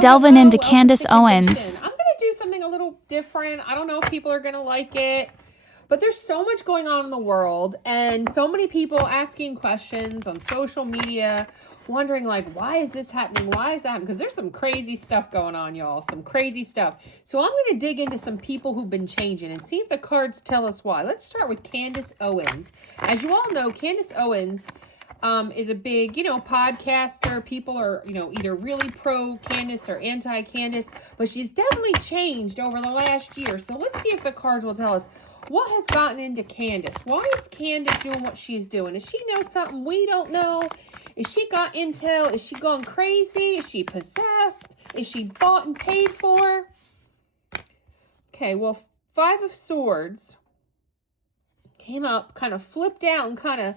delving into Welcome Candace to Owens. Kimbition. I'm going to do something a little different. I don't know if people are going to like it, but there's so much going on in the world and so many people asking questions on social media, wondering like, why is this happening? Why is that happening? Because there's some crazy stuff going on, y'all. Some crazy stuff. So I'm going to dig into some people who've been changing and see if the cards tell us why. Let's start with Candace Owens. As you all know, Candace Owens is a big, podcaster. People are, either really pro Candace or anti Candace, but she's definitely changed over the last year. So let's see if the cards will tell us what has gotten into Candace. Why is Candace doing what she's doing? Does she know something we don't know? Is she got intel? Is she gone crazy? Is she possessed? Is she bought and paid for? Okay, well, Five of Swords came up, kind of flipped out and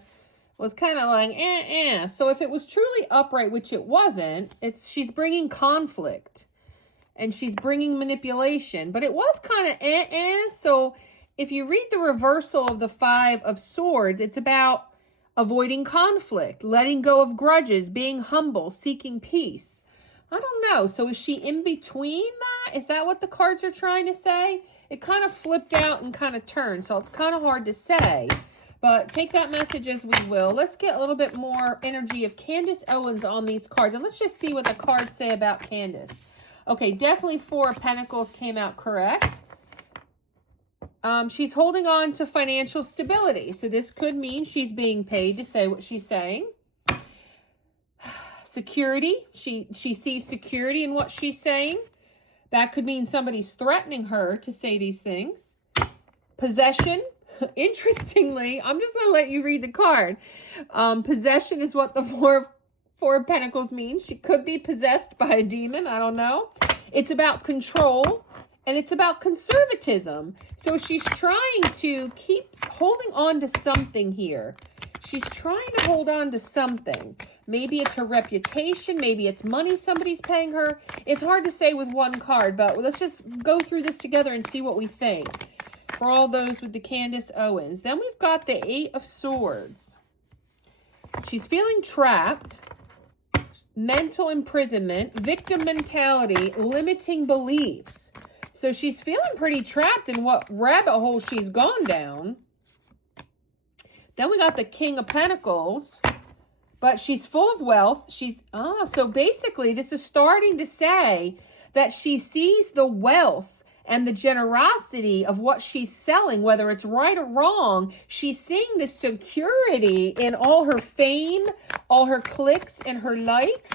was kind of like, So if it was truly upright, which it wasn't, she's bringing conflict and she's bringing manipulation, but it was kind of So if you read the reversal of the Five of Swords, it's about avoiding conflict, letting go of grudges, being humble, seeking peace. I don't know. So is she in between that? Is that what the cards are trying to say? It kind of flipped out and kind of turned, so it's kind of hard to say. But take that message as we will. Let's get a little bit more energy of Candace Owens on these cards. And let's just see what the cards say about Candace. Okay, definitely Four of Pentacles came out correct. She's holding on to financial stability. So this could mean she's being paid to say what she's saying. Security. She sees security in what she's saying. That could mean somebody's threatening her to say these things. Possession. Interestingly, I'm just going to let you read the card. Possession is what the Four of Pentacles means. She could be possessed by a demon. I don't know. It's about control and it's about conservatism. So she's trying to keep holding on to something here. She's trying to hold on to something. Maybe it's her reputation. Maybe it's money somebody's paying her. It's hard to say with one card, but let's just go through this together and see what we think. For all those with the Candace Owens. Then we've got the Eight of Swords. She's feeling trapped, mental imprisonment, victim mentality, limiting beliefs. So she's feeling pretty trapped in what rabbit hole she's gone down. Then we got the King of Pentacles, but she's full of wealth. So basically this is starting to say that she sees the wealth and the generosity of what she's selling, whether it's right or wrong. She's seeing the security in all her fame, all her clicks and her likes.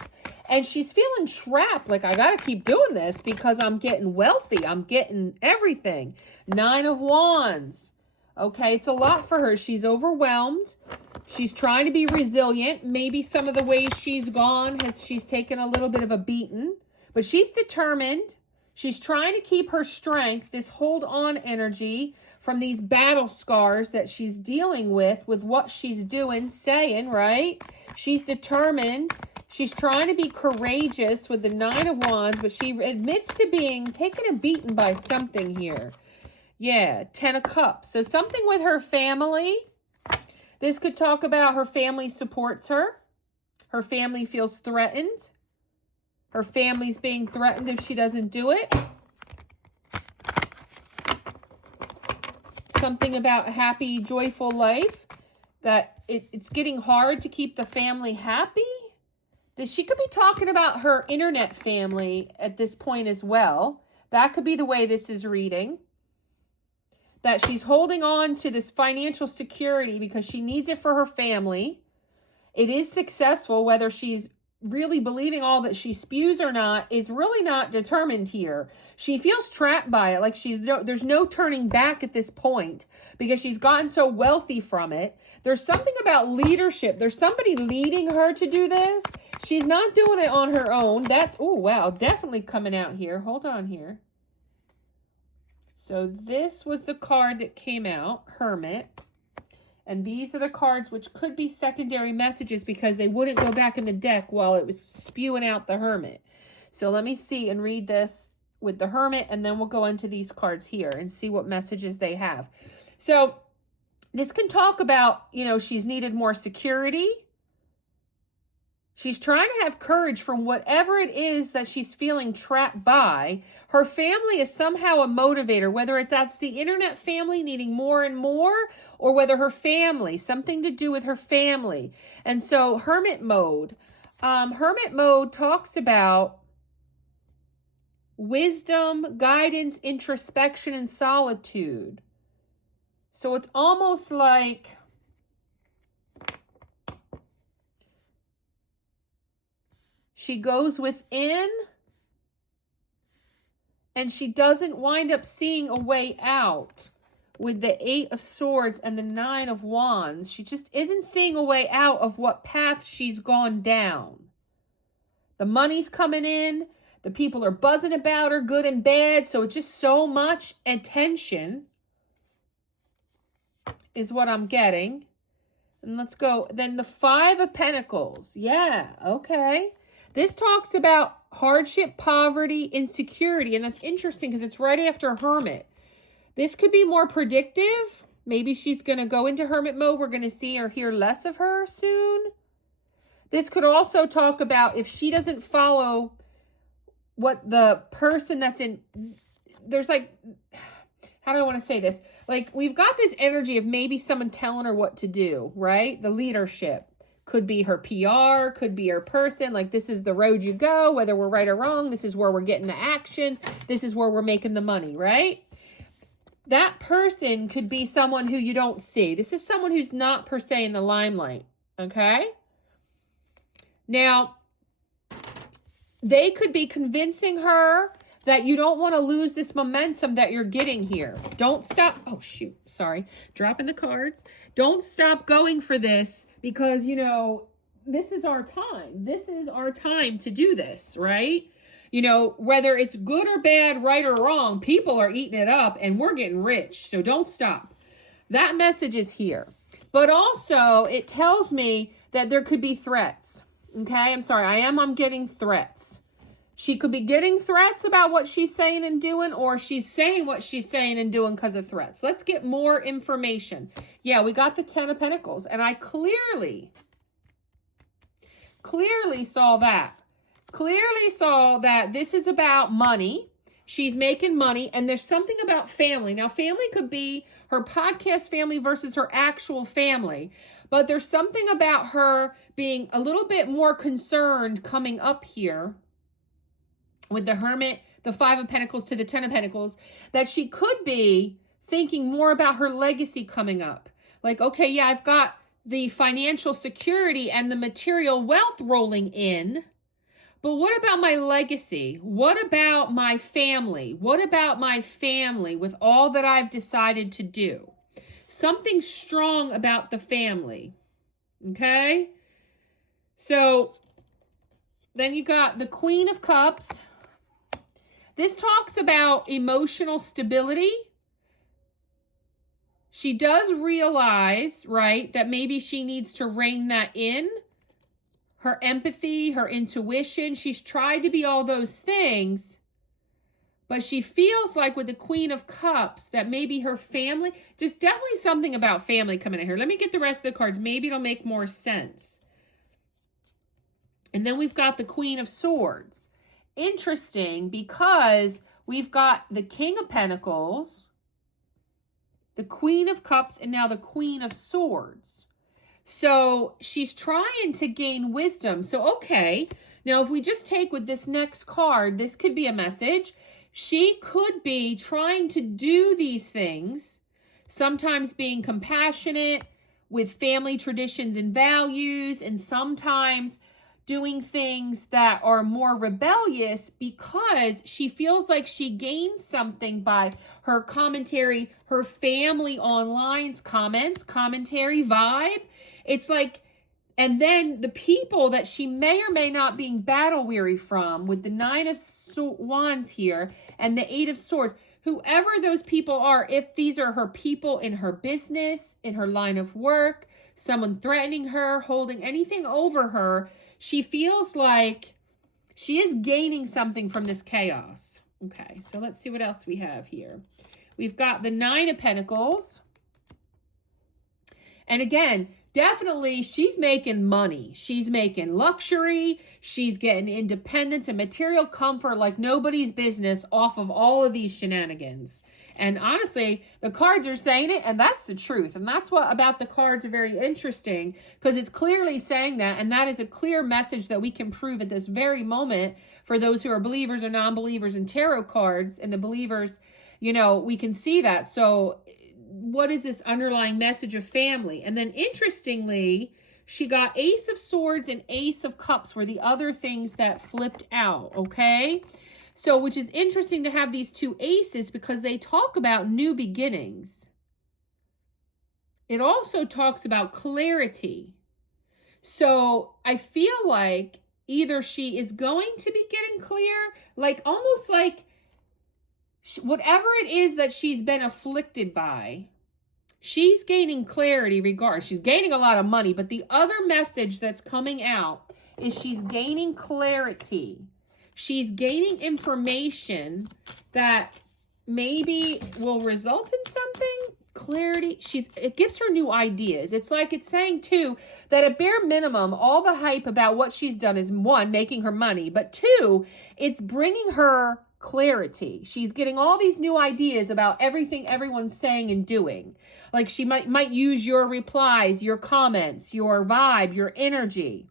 And she's feeling trapped. Like, I got to keep doing this because I'm getting wealthy. I'm getting everything. Nine of Wands. Okay, it's a lot for her. She's overwhelmed. She's trying to be resilient. Maybe some of the ways she's gone, she's taken a little bit of a beating. But she's determined. She's trying to keep her strength, this hold on energy from these battle scars that she's dealing with what she's doing, saying, right? She's determined. She's trying to be courageous with the Nine of Wands, but she admits to being taken and beaten by something here. Yeah, Ten of Cups. So something with her family. This could talk about her family supports her. Her family feels threatened. Her family's being threatened if she doesn't do it. Something about a happy, joyful life. That it's getting hard to keep the family happy. She could be talking about her internet family at this point as well. That could be the way this is reading. That she's holding on to this financial security because she needs it for her family. It is successful, whether she's really believing all that she spews or not is really not determined here. She feels trapped by it, like there's no turning back at this point because she's gotten so wealthy from it. There's something about leadership. There's somebody leading her to do this. She's not doing it on her own. That's, oh wow, definitely coming out here. Hold on here. So this was the card that came out, Hermit. And these are the cards which could be secondary messages because they wouldn't go back in the deck while it was spewing out the Hermit. So let me see and read this with the Hermit, and then we'll go into these cards here and see what messages they have. So this can talk about, she's needed more security. She's trying to have courage from whatever it is that she's feeling trapped by. Her family is somehow a motivator, whether that's the internet family needing more and more, or whether her family, something to do with her family. And so hermit mode. Hermit mode talks about wisdom, guidance, introspection, and solitude. So it's almost like she goes within and she doesn't wind up seeing a way out with the 8 of Swords and the 9 of Wands. She just isn't seeing a way out of what path she's gone down. The money's coming in. The people are buzzing about her, good and bad. So it's just so much attention is what I'm getting. And let's go. Then the 5 of Pentacles. Yeah, okay. This talks about hardship, poverty, insecurity. And that's interesting because it's right after Hermit. This could be more predictive. Maybe she's going to go into Hermit mode. We're going to see or hear less of her soon. This could also talk about if she doesn't follow what the person that's in... There's like... How do I want to say this? Like, we've got this energy of maybe someone telling her what to do, right? The leadership. Could be her PR, could be her person. Like, this is the road you go, whether we're right or wrong. This is where we're getting the action. This is where we're making the money, right? That person could be someone who you don't see. This is someone who's not per se in the limelight, okay? Now, they could be convincing her that you don't want to lose this momentum that you're getting here. Don't stop. Oh, shoot. Sorry. Dropping the cards. Don't stop going for this because, you know, this is our time. This is our time to do this, right? You know, whether it's good or bad, right or wrong, people are eating it up and we're getting rich. So don't stop. That message is here. But also, it tells me that there could be threats. Okay? I'm sorry. I'm getting threats. She could be getting threats about what she's saying and doing, or she's saying what she's saying and doing because of threats. Let's get more information. Yeah, we got the 10 of Pentacles, and I clearly saw that. Clearly saw that this is about money. She's making money, and there's something about family. Now, family could be her podcast family versus her actual family, but there's something about her being a little bit more concerned coming up here with the Hermit, the 5 of Pentacles to the 10 of Pentacles, that she could be thinking more about her legacy coming up. Like, okay, yeah, I've got the financial security and the material wealth rolling in, but what about my legacy? What about my family? What about my family with all that I've decided to do? Something strong about the family, okay? So then you got the Queen of Cups. This talks about emotional stability. She does realize, right, that maybe she needs to rein that in. Her empathy, her intuition. She's tried to be all those things. But she feels like with the Queen of Cups that maybe her family, just definitely something about family coming in here. Let me get the rest of the cards. Maybe it'll make more sense. And then we've got the Queen of Swords. Interesting because we've got the King of Pentacles, the Queen of Cups, and now the Queen of Swords. So she's trying to gain wisdom. So, okay, now if we just take with this next card, this could be a message. She could be trying to do these things, sometimes being compassionate with family traditions and values, and sometimes doing things that are more rebellious because she feels like she gains something by her commentary, her family online's comments, commentary, vibe. It's like, and then the people that she may or may not be battle weary from with the 9 of Wands here and the 8 of Swords, whoever those people are, if these are her people in her business, in her line of work, someone threatening her, holding anything over her, she feels like she is gaining something from this chaos. Okay, so let's see what else we have here. We've got the 9 of Pentacles. And again, definitely she's making money. She's making luxury. She's getting independence and material comfort like nobody's business off of all of these shenanigans. And honestly, the cards are saying it, and that's the truth. And that's what about the cards are very interesting, because it's clearly saying that, and that is a clear message that we can prove at this very moment for those who are believers or non-believers in tarot cards, and the believers, you know, we can see that. So what is this underlying message of family? And then interestingly, she got Ace of Swords and Ace of Cups were the other things that flipped out, okay? So, which is interesting to have these two aces because they talk about new beginnings. It also talks about clarity. So, I feel like either she is going to be getting clear, like almost like whatever it is that she's been afflicted by, she's gaining clarity regardless. She's gaining a lot of money, but the other message that's coming out is she's gaining clarity. She's gaining information that maybe will result in something. Clarity. It gives her new ideas. It's like it's saying too that at bare minimum, all the hype about what she's done is one, making her money, but two, it's bringing her clarity. She's getting all these new ideas about everything everyone's saying and doing. Like she might use your replies, your comments, your vibe, your energy.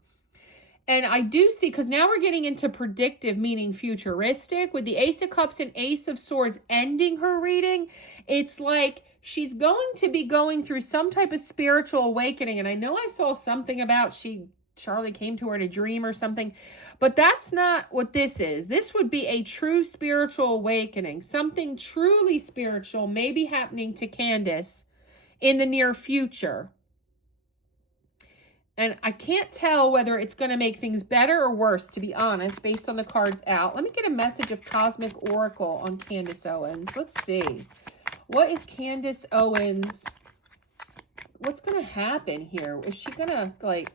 And I do see, because now we're getting into predictive, meaning futuristic, with the Ace of Cups and Ace of Swords ending her reading. It's like she's going to be going through some type of spiritual awakening. And I know I saw something about Charlie came to her in a dream or something, but that's not what this is. This would be a true spiritual awakening. Something truly spiritual may be happening to Candace in the near future. And I can't tell whether it's going to make things better or worse, to be honest, based on the cards out. Let me get a message of Cosmic Oracle on Candace Owens. Let's see. What is Candace Owens? What's going to happen here? Is she going to, is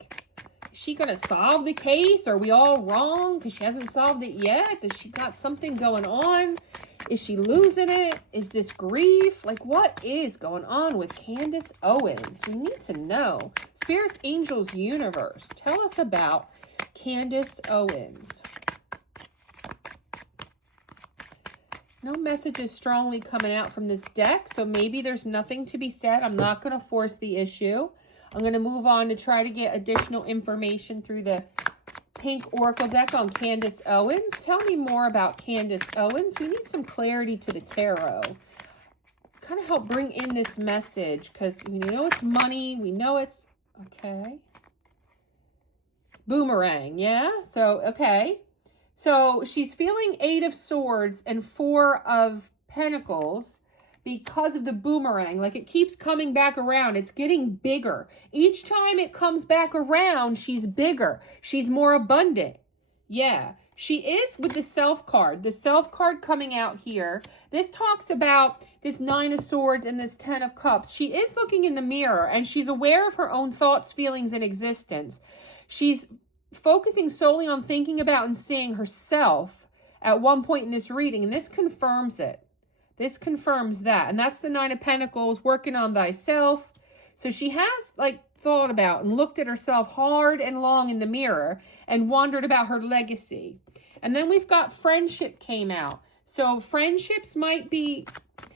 she going to solve the case? Are we all wrong because she hasn't solved it yet? Does she got something going on? Is she losing it? Is this grief? Like, what is going on with Candace Owens? We need to know. Spirits, angels, universe. Tell us about Candace Owens. No messages strongly coming out from this deck, so maybe there's nothing to be said. I'm not going to force the issue. I'm going to move on to try to get additional information through the pink oracle deck on Candace Owens. Tell me more about Candace Owens. We need some clarity to the tarot. Kind of help bring in this message, because we know it's money. We know it's, okay. Boomerang, yeah? So, okay. So she's feeling 8 of Swords and 4 of Pentacles because of the boomerang. Like, it keeps coming back around. It's getting bigger. Each time it comes back around, she's bigger. She's more abundant. Yeah. She is with the Self card. The Self card coming out here. This talks about this 9 of Swords and this 10 of Cups. She is looking in the mirror, and she's aware of her own thoughts, feelings, and existence. She's focusing solely on thinking about and seeing herself at one point in this reading, and this confirms it. This confirms that. And that's the 9 of Pentacles, working on thyself. So she has, thought about and looked at herself hard and long in the mirror and wondered about her legacy. And then we've got friendship came out. So friendships might be,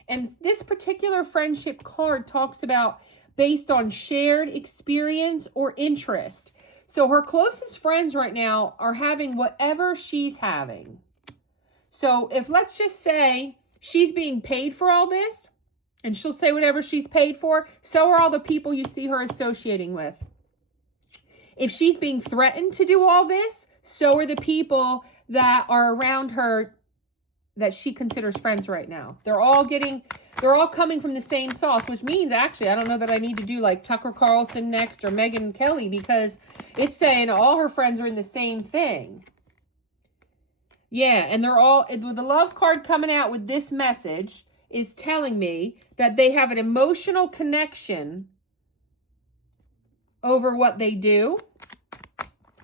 and this particular friendship card talks about based on shared experience or interest. So her closest friends right now are having whatever she's having. So if, let's just say, she's being paid for all this, and she'll say whatever she's paid for, so are all the people you see her associating with. If she's being threatened to do all this, so are the people that are around her that she considers friends right now. They're all coming from the same sauce, which means, actually, I don't know that I need to do like Tucker Carlson next or Megyn Kelly, because it's saying all her friends are in the same thing. Yeah, and they're all, with the love card coming out with this message, is telling me that they have an emotional connection over what they do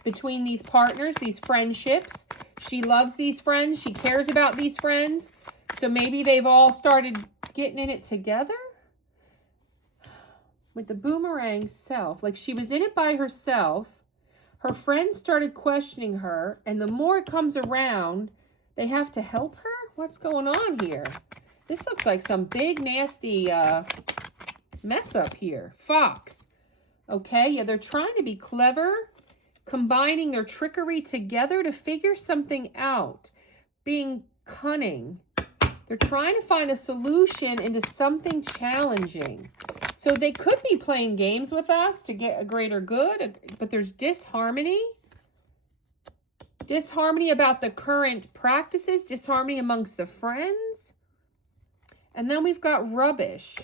between these partners, these friendships. She loves these friends. She cares about these friends. So maybe they've all started getting in it together. with the boomerang self. Like she was in it by herself. Her friends started questioning her. And the more it comes around, they have to help her? What's going on here? This looks like some big, nasty mess up here. Fox. Okay, yeah, they're trying to be clever, combining their trickery together to figure something out, being cunning. They're trying to find a solution into something challenging. So they could be playing games with us to get a greater good, but there's disharmony. Disharmony about the current practices, disharmony amongst the friends. And then we've got rubbish.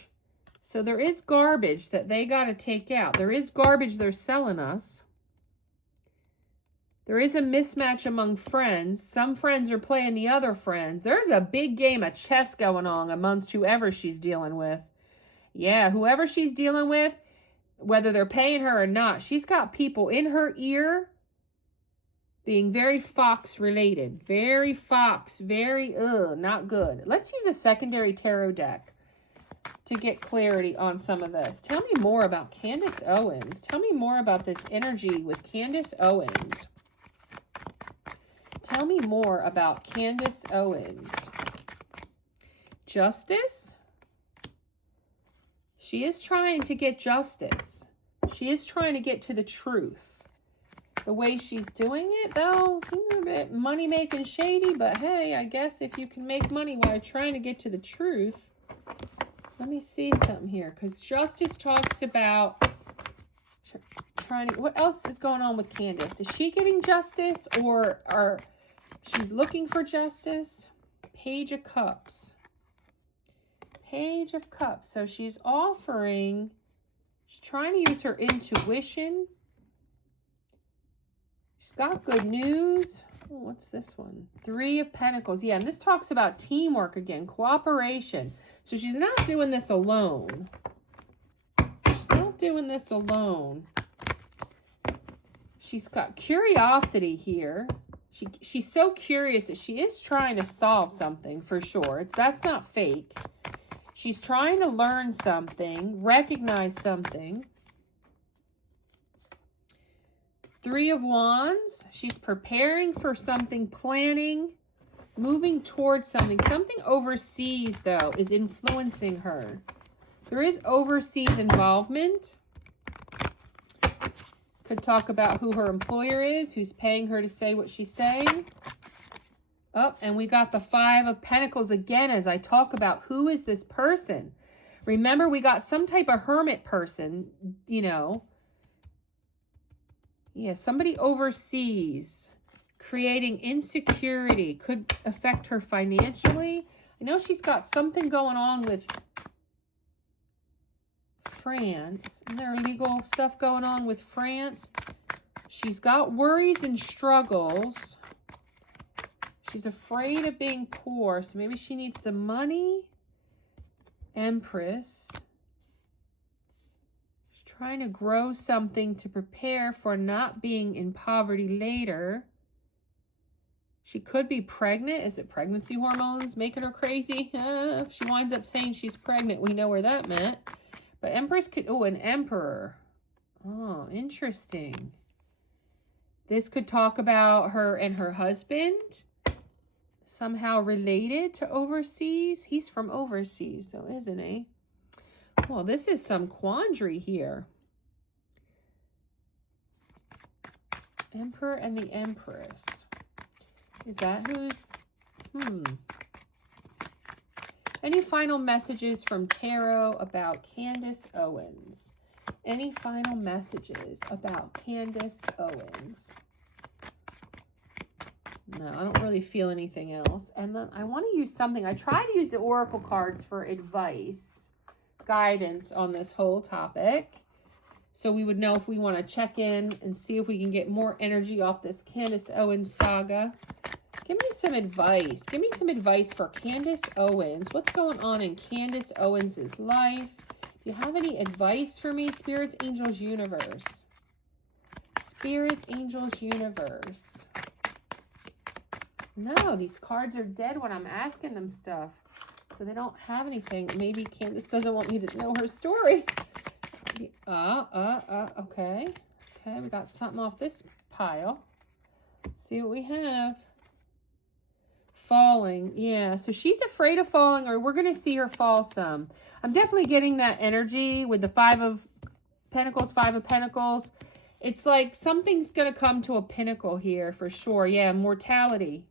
So there is garbage that they got to take out. There is garbage they're selling us. There is a mismatch among friends. Some friends are playing the other friends. There's a big game of chess going on amongst whoever she's dealing with. Yeah, whoever she's dealing with, whether they're paying her or not, she's got people in her ear being very Fox related. Very Fox, very, not good. Let's use a secondary tarot deck to get clarity on some of this. Tell me more about Candace Owens. Tell me more about this energy with Candace Owens. Tell me more about Candace Owens. Justice? She is trying to get justice. She is trying to get to the truth. The way she's doing it, though, seems a bit money-making shady, but hey, I guess if you can make money while trying to get to the truth. Let me see something here, because justice talks about trying to... What else is going on with Candace? Is she getting justice, or she's looking for justice? Page of Cups. Page of Cups. So she's offering... She's trying to use her intuition. She's got good news. Oh, what's this one? 3 of Pentacles. Yeah, and this talks about teamwork again, cooperation. So she's not doing this alone. She's not doing this alone. She's got curiosity here. She's so curious that she is trying to solve something for sure. That's not fake. She's trying to learn something, recognize something. 3 of Wands. She's preparing for something, planning, moving towards something. Something overseas, though, is influencing her. There is overseas involvement. Could talk about who her employer is, who's paying her to say what she's saying. Oh, and we got the 5 of Pentacles again as I talk about who is this person. Remember, we got some type of hermit person, you know. Yeah, somebody overseas. Creating insecurity could affect her financially. I know she's got something going on with France. Isn't there legal stuff going on with France? She's got worries and struggles. She's afraid of being poor, so maybe she needs the money. Empress. She's trying to grow something to prepare for not being in poverty later. She could be pregnant. Is it pregnancy hormones making her crazy? If she winds up saying she's pregnant, we know where that meant. But Empress could... Oh, an Emperor. Oh, interesting. This could talk about her and her husband. Somehow related to overseas. He's from overseas, though, isn't he? Well, this is some quandary here. Emperor and the Empress. Is that who's... Any final messages from Tarot about Candace Owens? Any final messages about Candace Owens? No, I don't really feel anything else. And then I want to use something. I try to use the Oracle cards for advice, guidance on this whole topic. So we would know if we want to check in and see if we can get more energy off this Candace Owens saga. Give me some advice. Give me some advice for Candace Owens. What's going on in Candace Owens' life? If you have any advice for me, Spirits, Angels, Universe. Spirits, Angels, Universe. No, these cards are dead when I'm asking them stuff. So they don't have anything. Maybe Candace doesn't want me to know her story. Okay. Okay, we got something off this pile. Let's see what we have. Falling. Yeah, so she's afraid of falling, or we're going to see her fall some. I'm definitely getting that energy with the Five of Pentacles. It's like something's going to come to a pinnacle here for sure. Yeah, mortality.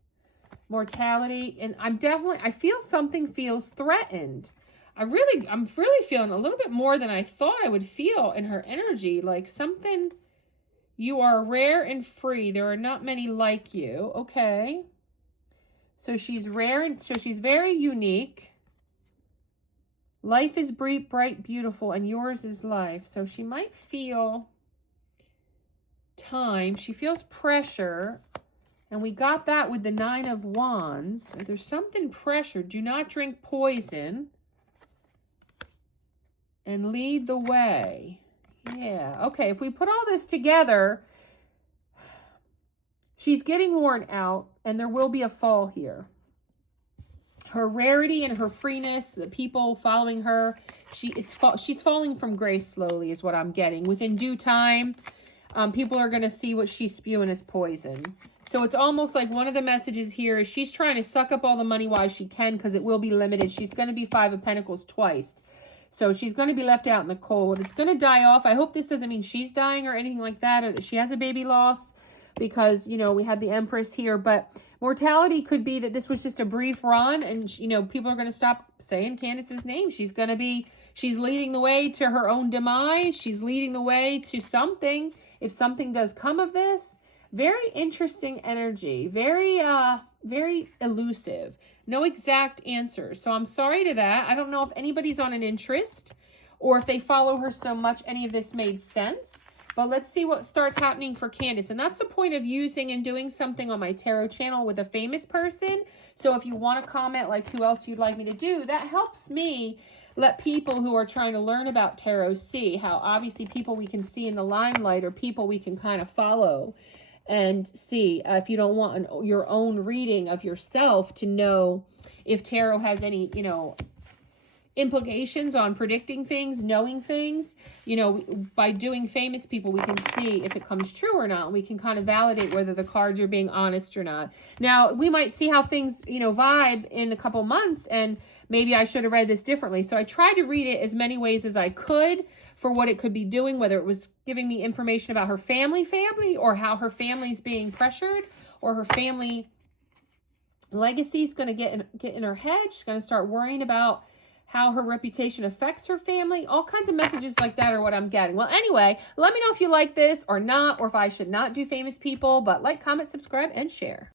And I feel something feels threatened. I'm really feeling a little bit more than I thought I would feel in her energy. Like something, you are rare and free. There are not many like you. Okay. So she's rare, and so she's very unique. Life is bright, beautiful, and yours is life. So she might feel time. She feels pressure. And we got that with the Nine of Wands. There's something pressure. Do not drink poison. And lead the way. Yeah. Okay, if we put all this together, she's getting worn out, and there will be a fall here. Her rarity and her freeness, the people following her, she's falling from grace slowly is what I'm getting. Within due time, people are going to see what she's spewing as poison. So it's almost like one of the messages here is she's trying to suck up all the money while she can, because it will be limited. She's going to be Five of Pentacles twice. So she's going to be left out in the cold. It's going to die off. I hope this doesn't mean she's dying or anything like that, or that she has a baby loss, because, you know, we had the Empress here. But mortality could be that this was just a brief run, and, you know, people are going to stop saying Candace's name. She's leading the way to her own demise. She's leading the way to something. If something does come of this, very interesting energy, very elusive. No exact answers. So I'm sorry to that. I don't know if anybody's on an interest, or if they follow her so much any of this made sense. But let's see what starts happening for Candace. And that's the point of using and doing something on my tarot channel with a famous person. So if you want to comment like who else you'd like me to do, that helps me let people who are trying to learn about tarot see how obviously people we can see in the limelight are people we can kind of follow and see. If you don't want your own reading of yourself to know if tarot has any, you know, implications on predicting things, knowing things, you know, by doing famous people, we can see if it comes true or not. We can kind of validate whether the cards are being honest or not. Now, we might see how things, you know, vibe in a couple months, and maybe I should have read this differently. So I tried to read it as many ways as I could for what it could be doing, whether it was giving me information about her family, or how her family's being pressured, or her family legacy is going to get in her head. She's going to start worrying about how her reputation affects her family. All kinds of messages like that are what I'm getting. Well, anyway, let me know if you like this or not, or if I should not do famous people. But like, comment, subscribe, and share.